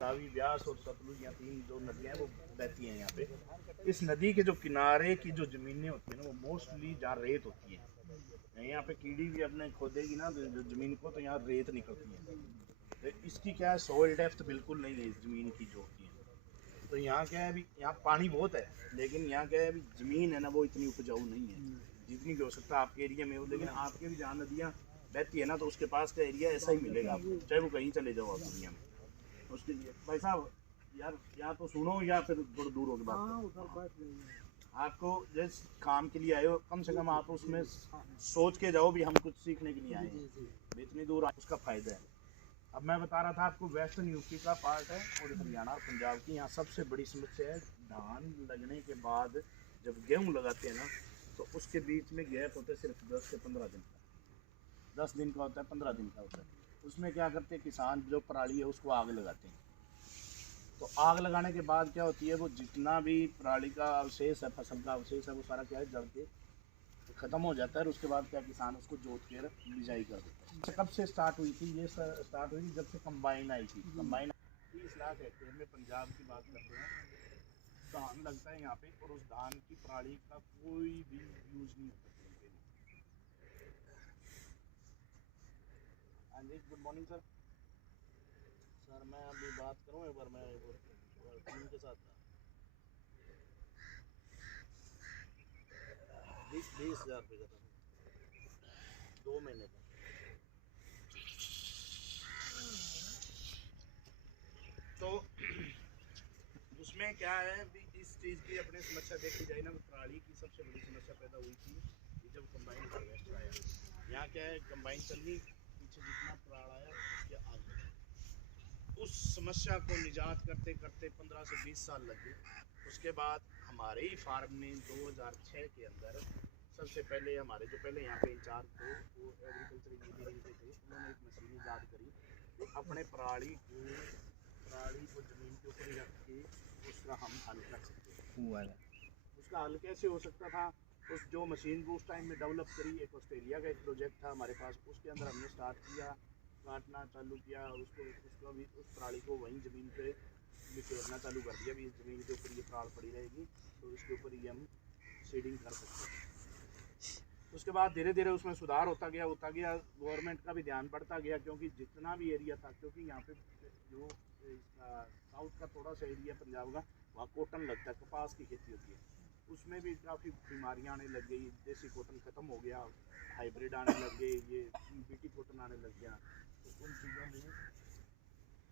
रावी, व्यास और सतलुज, यहाँ तीन जो नदियाँ हैं वो बहती हैं यहाँ पे। इस नदी के जो किनारे की जो ज़मीनें होती हैं ना, वो मोस्टली जहाँ रेत होती है, यहाँ पे कीड़ी भी अपने खोदेगी ना जो ज़मीन को, तो यहाँ रेत निकलती है। तो इसकी क्या है, सॉइल डेप्थ बिल्कुल नहीं है इस ज़मीन की जो होती है। तो यहाँ क्या है, अभी यहाँ पानी बहुत है, लेकिन यहाँ क्या है, अभी ज़मीन है ना वो इतनी उपजाऊ नहीं है जितनी की हो सकता है आपके एरिया में हो। लेकिन आपके भी जहाँ नदियाँ बहती है ना, तो उसके पास का एरिया ऐसा ही मिलेगा आपको, चाहे वो कहीं चले जाओ आप दुनिया में। उसके लिए भाई साहब, यार या तो सुनो या फिर थोड़ा दूर होकर बात करो। आपको जिस काम के लिए आए हो, कम से कम आप उसमें सोच के जाओ भी हम कुछ सीखने के लिए आए हैं। इतनी दूर उसका फायदा है। अब मैं बता रहा था आपको, वेस्टर्न यूपी का पार्ट है और हरियाणा और पंजाब की यहाँ सबसे बड़ी समस्या है धान लगने के बाद जब गेहूँ लगाते हैं ना, तो उसके बीच में गैप होता है सिर्फ 10 से 15 दिन का। 10 दिन का होता है, 15 दिन का होता है। उसमें क्या करते हैं किसान, जो पराली है उसको आग लगाते हैं। तो आग लगाने के बाद क्या होती है, वो जितना भी पराली का अवशेष है, फसल का अवशेष है, वो सारा क्या है, जल के ख़त्म हो जाता है। और उसके बाद क्या, किसान उसको जोत कर बिजाई कर देता है। कब से स्टार्ट हुई थी ये? स्टार्ट हुई जब से कंबाइन आई थी। कंबाइन 30 लाख हेक्टेयर में पंजाब की बात करते हैं, धान लगता है यहाँ पे, और उस धान की पराली का कोई भी यूज़ नहीं होता कहीं पे भी। हाँ जी, गुड मॉर्निंग सर। सर मैं अभी बात करूँ एक बार, मैं टीम के साथ था। 20,000 रुपये का था, 2 महीने का। तो उसमें क्या है भी, इस चीज़ की अपने समस्या देखी जाए ना, पराली की सबसे बड़ी समस्या पैदा हुई थी कि जब कंबाइन हार्वेस्टर आया। यहाँ क्या है, कंबाइन चलनी, पीछे जितना पराल आया उसके आगे। उस समस्या को निजात करते करते 15 से 20 साल लग गए। उसके बाद हमारे ही फार्म में 2006 के अंदर सबसे पहले हमारे जो पहले यहाँ पे इंचार्ज थे, वो एग्रीकल्चर इंजीनियरिंग के थे, उन्होंने एक मशीन ईजाद करी कि अपने पराली को ज़मीन के ऊपर ही रख के उसका हम हल कर सकते हैं। उसका हल कैसे हो सकता था? उस जो मशीन को उस टाइम में डेवलप करी, एक ऑस्ट्रेलिया का एक प्रोजेक्ट था हमारे पास, उसके अंदर हमने स्टार्ट किया, काटना चालू किया उसको भी, उस पराली को वहीं ज़मीन पे बिखेरना चालू कर दिया। भी इस ज़मीन के ऊपर ये पराल पड़ी रहेगी, तो इसके ऊपर ही हम सीडिंग कर सकते हैं। उसके बाद धीरे धीरे उसमें सुधार होता गया, गवर्नमेंट का भी ध्यान बढ़ता गया, क्योंकि जितना भी एरिया था, क्योंकि यहाँ पे जो इसका साउथ का थोड़ा सा एरिया पंजाब का, वहाँ कॉटन लगता है, कपास की खेती होती है, उसमें भी काफ़ी बीमारियाँ आने लग गई। देसी कॉटन ख़त्म हो गया, हाइब्रिड आने लग गए, ये बीटी कॉटन आने लग गया। तो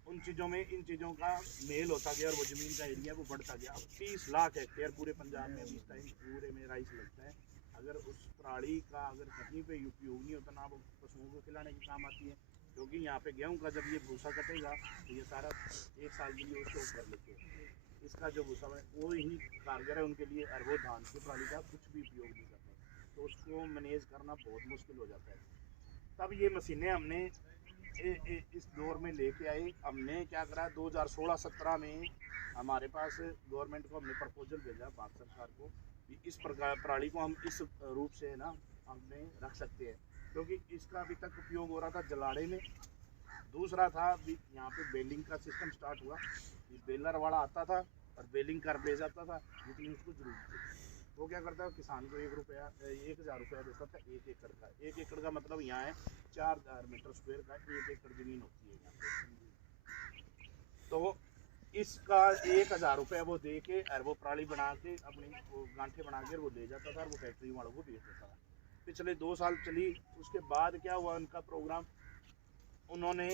उन चीज़ों में इन चीज़ों का मेल होता गया, और वो ज़मीन का एरिया वो बढ़ता गया। अब 30 लाख हेक्टेयर पूरे पंजाब में अभी इस टाइम पूरे में राइस लगता है। अगर उस पराली का अगर कहीं पे उपयोग नहीं होता ना, वो पशुओं को खिलाने के काम आती है, क्योंकि यहाँ पे गेहूँ का जब ये भूसा कटेगा तो ये सारा एक साल के लिए उसको कर लेते हैं। इसका जो भूसा है वो ही कारगर है उनके लिए, और वो धान की पराली का कुछ भी उपयोग नहीं करते, तो उसको मैनेज करना बहुत मुश्किल हो जाता है। तब ये मशीनें हमने इस दौर में लेके आए। हमने क्या करा, 2016-17 में हमारे पास गवर्नमेंट को हमने प्रपोजल भेजा, भारत सरकार को, कि इस प्रकार पराली को हम इस रूप से है ना हमने रख सकते हैं, क्योंकि इसका अभी तक उपयोग हो रहा था जलाड़े में। दूसरा था भी, यहाँ पे बेलिंग का सिस्टम स्टार्ट हुआ, बेलर वाला आता था और बेलिंग कर ले जाता था जितनी उसको जरूरत थी। वो क्या करता है, किसान को 1,000 रुपया देता था 1 एकड़ का। 1 एकड़ का मतलब यहाँ है 4,000 मीटर स्क्वायर का 1 एकड़ जमीन होती है यहाँ पे। तो इसका 1,000 रुपया वो दे के, और वो पराली बना के अपनी वो गांठे बना के वो ले जाता था, और वो फैक्ट्री वालों को बेच देता था। पिछले 2 साल चली। उसके बाद क्या हुआ उनका प्रोग्राम, उन्होंने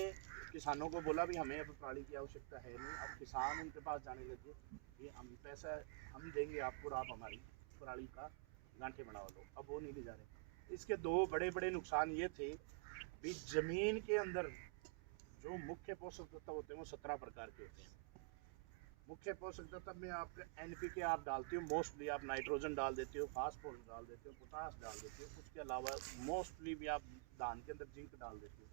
किसानों को बोला भी हमें अब पराली की आवश्यकता है नहीं। अब किसान उनके पास जाने लगे कि हम पैसा हम देंगे आपको और आप हमारी पराली का गांठे बना लो। अब वो नहीं ले जा रहे। इसके दो बड़े बड़े नुकसान ये थे भी, जमीन के अंदर जो मुख्य पोषक तत्व होते हैं वो 17 प्रकार के होते हैं। मुख्य पोषक तत्व में आपके NPK आप डालते हो, मोस्टली आप नाइट्रोजन डाल देते हो, फास्फोरस डाल देते हो, पोटास डाल देते हो। उसके अलावा मोस्टली भी आप धान के अंदर जिंक डाल देते हो।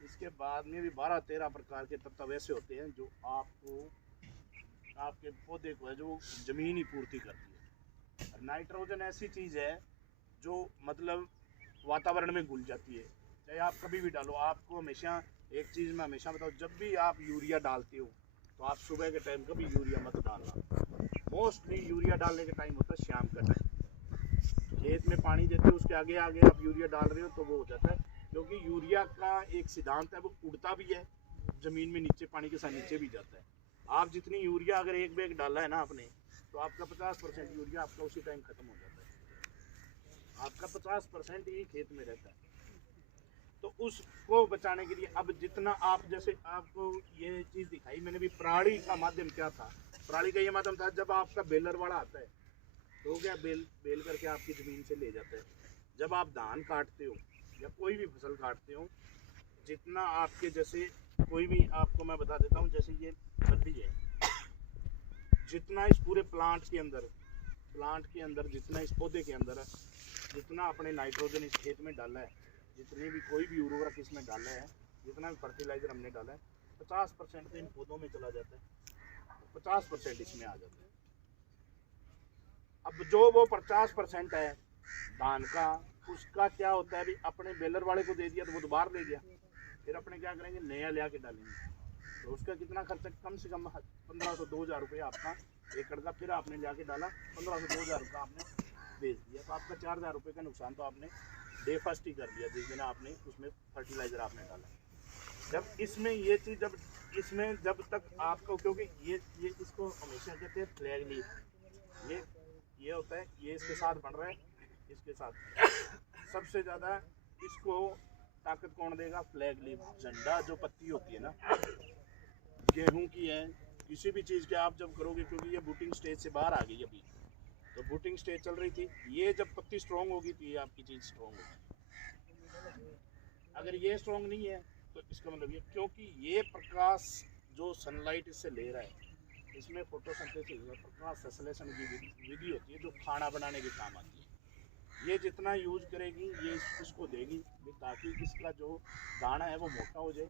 इसके बाद में भी 12-13 प्रकार के तत्व ऐसे होते हैं जो आपको आपके पौधे को है जो जमीन ही पूर्ति करती है। नाइट्रोजन ऐसी चीज़ है जो मतलब वातावरण में घुल जाती है, चाहे आप कभी भी डालो। आपको हमेशा एक चीज़ में हमेशा बताओ, जब भी आप यूरिया डालते हो तो आप सुबह के टाइम कभी यूरिया मत डालना। मोस्टली यूरिया डालने का टाइम होता है शाम का टाइम। खेत में पानी देते हो उसके आगे आगे आप यूरिया डाल रहे हो तो वो हो जाता है, क्योंकि यूरिया का एक सिद्धांत है, वो उड़ता भी है ज़मीन में नीचे, पानी के साथ नीचे भी जाता है। आप जितनी यूरिया अगर एक बैग डाला है ना आपने, तो आपका 50% यूरिया आपका उसी टाइम खत्म हो जाता है। आपका 50% ही खेत में रहता है। तो उसको बचाने के लिए अब जितना आप, जैसे आपको ये चीज़ दिखाई मैंने भी, पराली का माध्यम क्या था। पराली का ये माध्यम था, जब आपका बेलर वाला आता है तो क्या बेल करके आपकी ज़मीन से ले जाता है। जब आप धान काटते हो या कोई भी फसल काटते हो, जितना आपके, जैसे कोई भी आपको मैं बता देता हूँ, जैसे ये बल्ली है, जितना इस पूरे प्लांट के अंदर जितना इस पौधे के अंदर है, जितना अपने नाइट्रोजन इस खेत में डाला है, जितने भी कोई भी उर्वरक इसमें डाला है, जितना भी फर्टिलाइजर हमने डाला है, 50% तो इन पौधों में चला जाता है, 50% इसमें आ जाता है। अब जो वो 50% है धान का, उसका क्या होता है, अभी अपने बेलर वाले को दे दिया तो वो तो बाहर ले गया, फिर अपने क्या करेंगे, नया ले आके डालेंगे। तो उसका कितना खर्चा, कम से कम 1500-2000 रुपये आपका एकड़ का, फिर आपने ले आके डाला 1500-2000 रुपये आपने बेच दिया, तो आपका 4000 रुपये का नुकसान तो आपने डे फर्स्ट ही कर दिया जिस दिन आपने उसमें फर्टिलाइज़र आपने डाला। जब इसमें ये चीज़, जब इसमें जब तक आपको, क्योंकि ये इसको हमेशा कहते हैं फ्लैग लीफ, ये होता है, ये इसके साथ बढ़ रहा है, इसके साथ सबसे ज़्यादा इसको ताकत कौन देगा, फ्लैग लीफ, झंडा जो पत्ती होती है ना, गेहूं की है, किसी भी चीज़ के आप जब करोगे, क्योंकि ये बूटिंग स्टेज से बाहर आ गई अभी, तो बूटिंग स्टेज चल रही थी, ये जब पत्ती स्ट्रॉन्ग होगी तो ये आपकी चीज़ स्ट्रॉन्ग होगी। अगर ये स्ट्रॉन्ग नहीं है तो इसका मतलब ये, क्योंकि ये प्रकाश जो सनलाइट इससे ले रहा है, इसमें फोटोसिंथेसिस, प्रकाश संश्लेषण की विधि होती है जो खाना बनाने के काम आती है। ये जितना यूज करेगी ये इसको देगी, ताकि इसका जो दाना है वो मोटा हो जाए,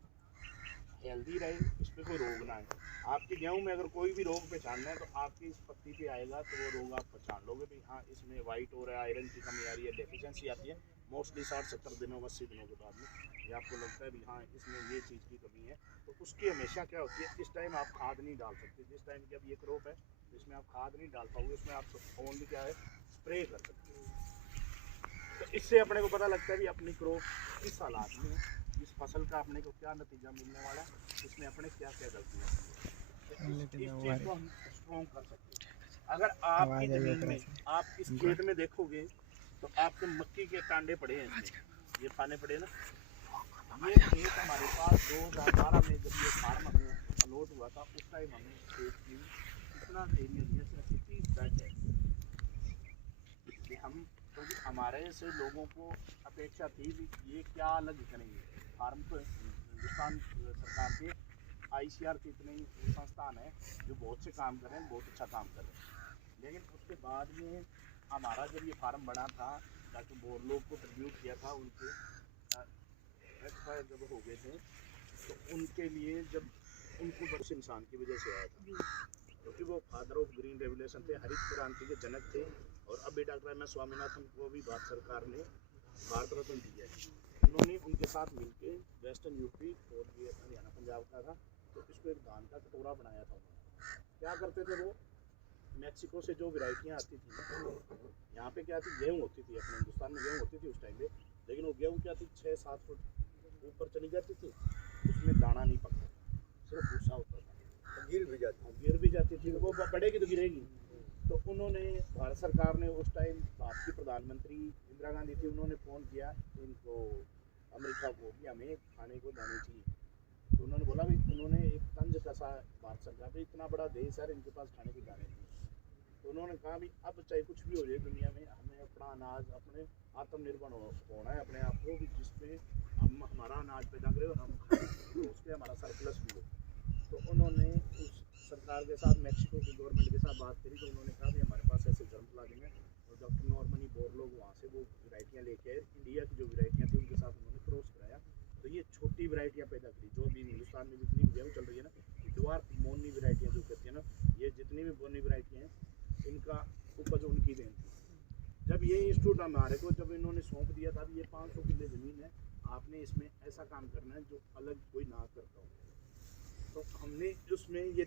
हेल्दी रहे, इस पर कोई रोग ना आए। आपके गेहूं में अगर कोई भी रोग पहचानना है तो आपकी इस पत्ती पे आएगा, तो वो रोग आप पहचान लोगे भी, हाँ इसमें वाइट हो रहा है, आयरन की कमी आ रही है, डेफिशिएंसी आती है मोस्टली 60-70 दिनों 80 दिनों के बाद में, ये आपको लगता है भी हाँ इसमें ये चीज़ की कमी है, तो उसकी हमेशा क्या होती है, इस टाइम आप खाद नहीं डाल सकते। जिस टाइम जब ये क्रॉप है तो इसमें आप खाद नहीं डाल पाओगे, उसमें आप ओनली क्या है, स्प्रे कर सकते हो। तो इससे अपने को पता लगता है भी अपनी क्रॉप किस हालात में है, इस फसल का अपने को क्या नतीजा मिलने वाला है, इसमें अपने क्या क्या गलती है, तो इस चीज़ को हम स्ट्रॉन्ग कर सकते हैं। अगर आपकी ज़मीन में, आप इस खेत में देखोगे तो आपके मक्की के कांडे पड़े हैं इसमें, ये पाने पड़े ना, ये खेत हमारे पास 2012 में जब ये फार्म हमें अलॉट हुआ था, उस टाइम हमें खेत की कितना एरिया दिया, सिर्फ 30 बैच है कि हम, क्योंकि हमारे से लोगों को अपेक्षा थी भी ये क्या अलग करेंगे फार्म को। हिंदुस्तान सरकार के ICR के इतने संस्थान हैं जो बहुत से काम कर रहे हैं, बहुत अच्छा काम कर रहे हैं, लेकिन उसके बाद में हमारा जब ये फार्म बना था, ताकि बोर लोग को ट्रिब्यूट किया था, उनके एक्सपायर जब हो गए थे, तो उनके लिए जब उनको बस इंसान की वजह से आया था, क्योंकि वो फादर ऑफ ग्रीन रेवोल्यूशन थे, हरित क्रांति के जनक थे, और अभी डॉक्टर एम एस स्वामीनाथन को भी भारत सरकार ने भारत रत्न दिया है। उन्होंने उनके साथ मिलकर वेस्टर्न यूपी और ये हरियाणा पंजाब का था, तो इसको एक धान का कटोरा बनाया था उन्होंने। क्या करते थे वो, मैक्सिको से जो वैरायटियाँ आती थी, यहाँ पे क्या थी, गेहूँ होती थी, अपने हिंदुस्तान में गेहूँ होती थी उस टाइम पे, लेकिन वो गेहूँ क्या थी, 6-7 फुट ऊपर चली जाती थी, उसमें दाना नहीं पकता, सिर्फ भूसा होता था, गिर भी जाती थी, वो बढ़ेगी तो गिरेगी। तो उन्होंने, भारत सरकार ने उस टाइम, भारत की प्रधानमंत्री इंदिरा गांधी थी, उन्होंने फ़ोन किया इनको, अमेरिका को, कि हमें खाने को दाने चाहिए। तो उन्होंने बोला भी, उन्होंने एक तंज कसा भारत सरकार पे, इतना बड़ा देश है इनके पास खाने के दाने नहीं। तो उन्होंने कहा भी अब चाहे कुछ भी हो जाए दुनिया में, हमें अपना अनाज, अपने आत्मनिर्भर होना है अपने आप को, भी जिसपे हम हमारा अनाज पैदा करें और हम खाएं, तो उसके हमारा सरप्लस भी हो। तो उन्होंने उस सरकार के साथ, मैक्सिको की गवर्नमेंट के साथ बात करी, तो उन्होंने कहा भी हमारे पास ऐसे जर्म प्लानिंग है, और डॉक्टर नॉर्मनी बोरलोग वहाँ से वो वैरायटियाँ लेके आए, इंडिया की जो वैरायटियाँ थी उनके साथ उन्होंने क्रॉस कराया, तो ये छोटी वैरायटियाँ पैदा करी, जो अभी हिंदुस्तान में जितनी भी गेहूँ चल रही है ना, ड्वार्फ मोनी वैरायटियाँ जो कहती है ना, ये जितनी भी मोनी वैरायटियाँ हैं, इनका उपज उनकी देन थी। जब ये इंस्टीट्यूट हमारे को जब इन्होंने सौंप दिया था, ये 500 किले ज़मीन है, आपने इसमें ऐसा काम करना है जो अलग कोई ना करता हो, तो हमने उसमें ये